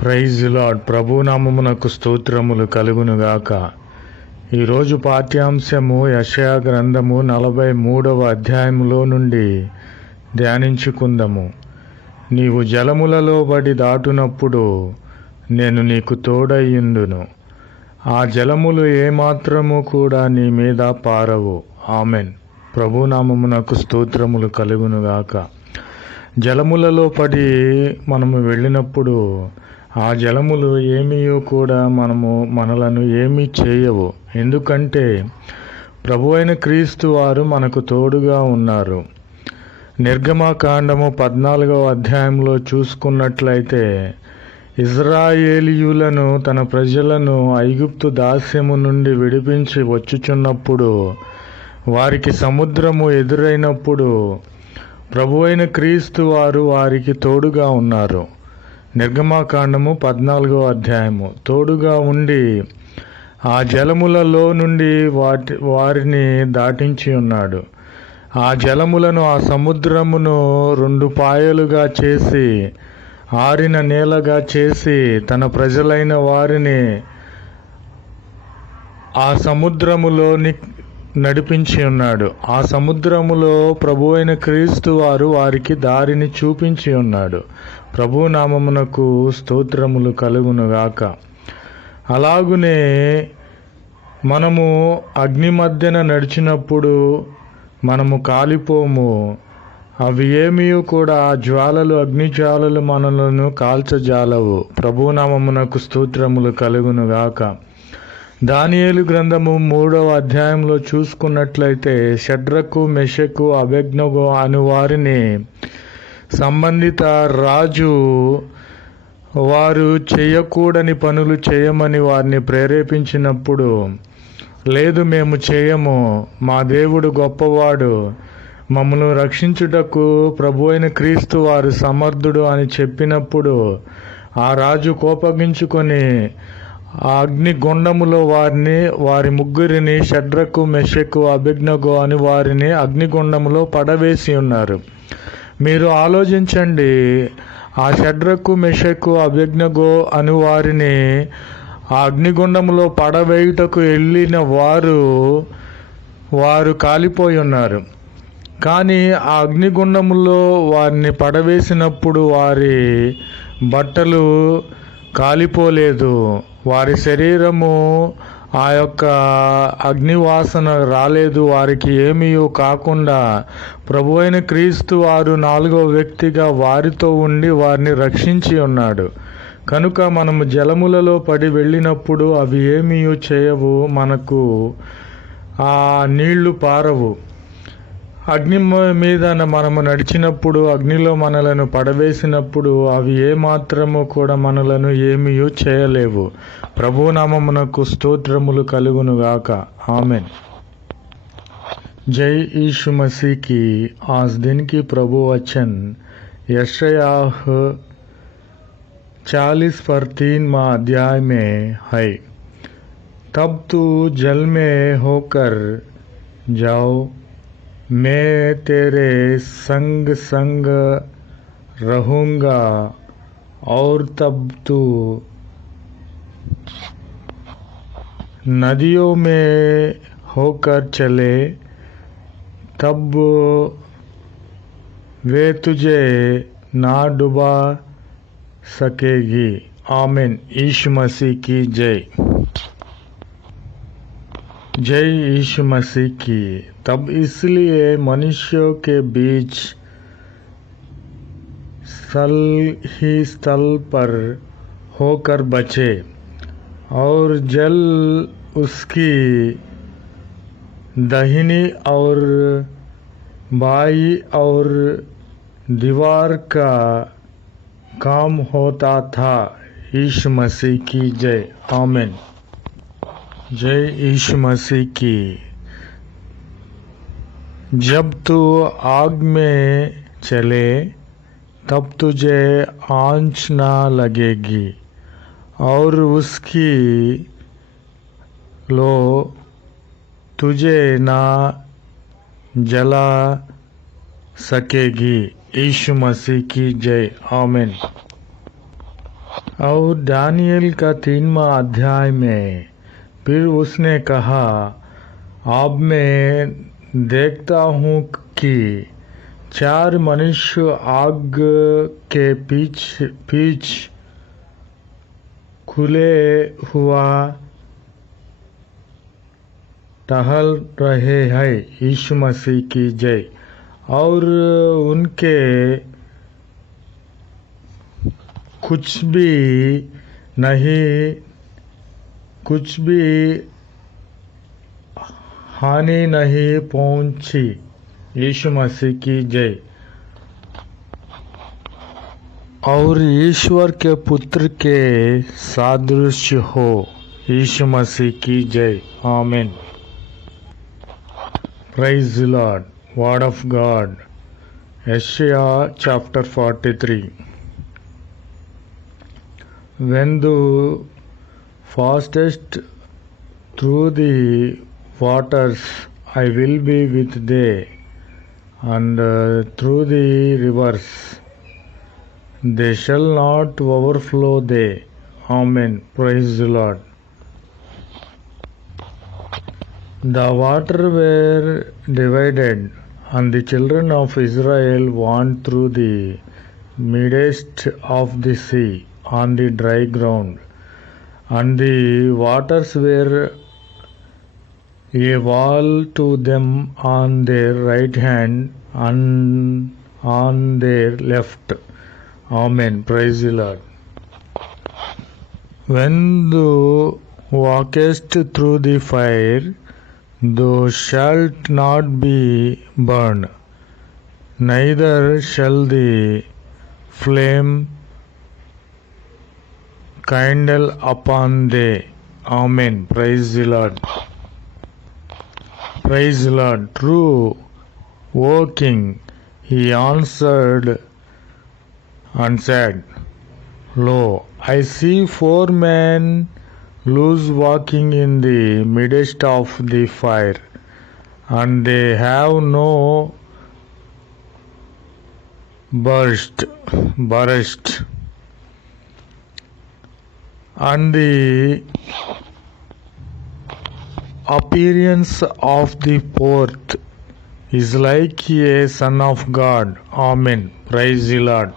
Praise lord. ప్రభునామమునకు స్తోత్రములు కలుగునుగాక. ఈరోజు పాఠ్యాంశము యెషయా గ్రంథము 43వ అధ్యాయములో నుండి ధ్యానించుకుందాము. నీవు జలములలో బడి దాటునప్పుడు నేను నీకు తోడయ్యుండును, ఆ జలములు ఏమాత్రము కూడా నీ మీద పారవు. ఆమెన్. ప్రభునామమునకు స్తోత్రములు కలుగునుగాక. జలములలో పడి మనము వెళ్ళినప్పుడు ఆ జలములు ఏమీయో కూడా మనలను ఏమీ చేయవు. ఎందుకంటే ప్రభువైన క్రీస్తు వారు మనకు తోడుగా ఉన్నారు. నిర్గమకాండము 14వ అధ్యాయంలో చూసుకున్నట్లయితే ఇజ్రాయేలీయులను, తన ప్రజలను ఐగుప్తు దాస్యము నుండి విడిపించి వచ్చుచున్నప్పుడు వారికి సముద్రము ఎదురైనప్పుడు ప్రభువైన క్రీస్తు వారు వారికి తోడుగా ఉన్నారు. నిర్గమకాండము 14వ అధ్యాయము. తోడుగా ఉండి ఆ జలములలో నుండి వారిని దాటించి ఉన్నాడు. ఆ జలములను, ఆ సముద్రమును 2 పాయలుగా చేసి, ఆరిన నేలగా చేసి, తన ప్రజలైన వారిని ఆ సముద్రములోని నడిపించి ఉన్నాడు. ఆ సముద్రములో ప్రభువైన క్రీస్తు వారు వారికి దారిని చూపించి ఉన్నాడు. ప్రభు నామమునకు స్తోత్రములు కలుగునుగాక. అలాగునే మనము అగ్ని మధ్యన నడిచినప్పుడు మనము కాలిపోము. అవి ఏమీ కూడా జ్వాలలు, అగ్ని జ్వాలలు మనలను కాల్చజాలవు. ప్రభు నామమునకు స్తోత్రములు కలుగునుగాక. దానియేలు గ్రంథము 3వ అధ్యాయంలో చూసుకున్నట్లయితే షడ్రకు, మెషకు, అబేద్నెగో అను వారిని సంబంధిత రాజు వారు చేయకూడని పనులు చేయమని వారిని ప్రేరేపించినప్పుడు, లేదు మేము చేయము, మా దేవుడు గొప్పవాడు, మమ్మల్ని రక్షించుటకు ప్రభువైన క్రీస్తు వారు సమర్థుడు అని చెప్పినప్పుడు ఆ రాజు కోపగించుకొని ఆ అగ్ని గుండములో వారి ముగ్గురిని, షడ్రకు, మెషకు, అబేద్నెగో అని వారిని అగ్నిగుండములో పడవేసి ఉన్నారు. మీరు ఆలోచించండి, ఆ షడ్రకు, మెషకు, అబేద్నెగో అని వారిని ఆ అగ్నిగుండములో పడవేయుటకు వెళ్ళిన వారు కాలిపోయి ఉన్నారు. కానీ ఆ అగ్నిగుండములో వారిని పడవేసినప్పుడు వారి బట్టలు కాలిపోలేదు. వారి శరీరము ఆ యొక్క అగ్నివాసన రాలేదు. వారికి ఏమీ కాకుండా ప్రభువైన క్రీస్తు వారు 4వ వ్యక్తిగా వారితో ఉండి వారిని రక్షించి ఉన్నాడు. కనుక మనము జలములలో పడి వెళ్ళినప్పుడు అవి ఏమీ చేయవు, మనకు ఆ నీళ్లు పారవు. అగ్ని మీద మనము నడిచినప్పుడు, అగ్నిలో మనలను పడవేసినప్పుడు అవి ఏమాత్రము కూడా మనలను ఏమీ చేయలేవు. ప్రభునామమునకు స్తోత్రములు కలుగునుగాక. ఆమెన్. जय यीशु मसीह की। आज दिन की प्रभु वचन यशायाह 40:3 अध्याय में है। तब तू जल में होकर जाओ, मैं तेरे संग संग रहूँगा, और तब तू नदियों में होकर चले, तब वे तुझे ना डुबा सकेगी। आमीन। यीशु मसीह की जय। जय यीशु मसीह की। तब इसलिए मनुष्यों के बीच स्थल पर होकर बचे, और जल उसकी दाहिनी और बाई और दीवार का काम होता था। यीशु मसीह की जय। आमीन। जय यीशु मसीह की। जब तू आग में चले तब तुझे आंच ना लगेगी, और उसकी लो तुझे ना जला सकेगी। यीशु मसीह की जय। आमीन। और दानियल का 3वां अध्याय में फिर उसने कहा, अब मैं देखता हूँ कि 4 मनुष्य आग के पीछ खुले हुआ टहल रहे हैं। यीशु मसीह की जय। और उनके कुछ भी हानि नहीं पहुंची। यीशु मसीह की जय। और ईश्वर के पुत्र के सादृश्य हो। यीशु मसीह की जय। आमीन। Praise the Lord. Word of God. Isaiah chapter 43. When thou fastest through the waters, I will be with thee, and through the rivers, they shall not overflow thee. Amen. Praise the Lord. The water were divided, and the children of Israel went through the midst of the sea on the dry ground, and the waters were a wall to them on their right hand and on their left. Amen. Praise the Lord. When thou walkest through the fire, thou shalt not be burned, neither shall the flame kindle upon thee. Amen. Praise the Lord. Praise the Lord. True, O King, he answered and said, Lo, I see 4 men loose walking in the midst of the fire, and they have no burst, and the appearance of the 4th is like a son of God. Amen. Praise the Lord.